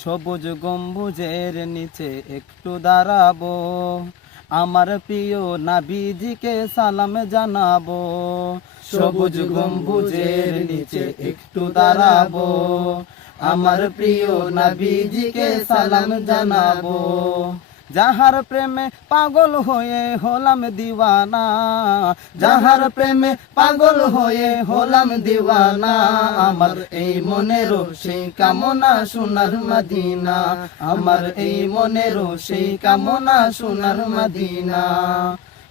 সবুজ গম্বুজের নিচে একটু দাঁড়াবো। আমার প্রিয় নাবিজিকে সালাম জানাব। সবুজ গম্বুজের নিচে একটু দাঁড়াবো। আমার প্রিয় নাবিজিকে সালাম জানাব। যাহার প্রেমে পাগল হয়ে হলাম দিওয়ানা, যাহার প্রেমে পাগল হয়ে হলাম দিওয়ানা, আমার এই মনেরও সেই কামনা সোনার মদিনা, আমার এই মনেরও সেই কামনা সোনার মদিনা।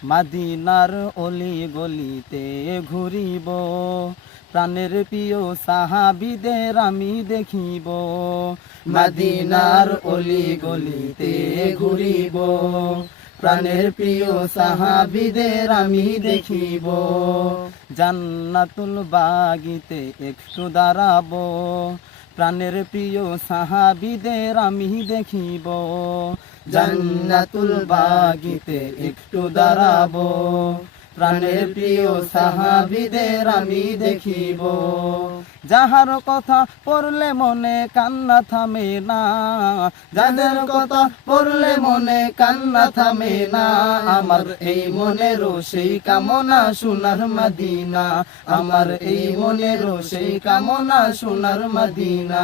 মাদিনার অলি গলিতে ঘুরিব। প্রাণের প্রিয় সাহাবিদের আমি দেখিব। মাদিনার অলি গলিতে ঘুরিব। প্রাণের প্রিয় সাহাবিদের আমি দেখিব। জান্নাতুল বাগিতে একটু দাঁড়াবো। প্রাণের প্রিয় সাহাবিদের আমি দেখিব। জান্নাতুল বাগিতে একটু দাঁড়াবো। প্রাণের প্রিয় সাহাবিদের আমি দেখিব। যাহার কথা পড়লে মনে কান্না থামে না। যাদের কথা পড়লে মনে কান্না থামে না। আমার এই মনেরও সেই কামনা সোনার মাদিনা। আমার এই মনেরও সেই কামনা সোনার মাদিনা।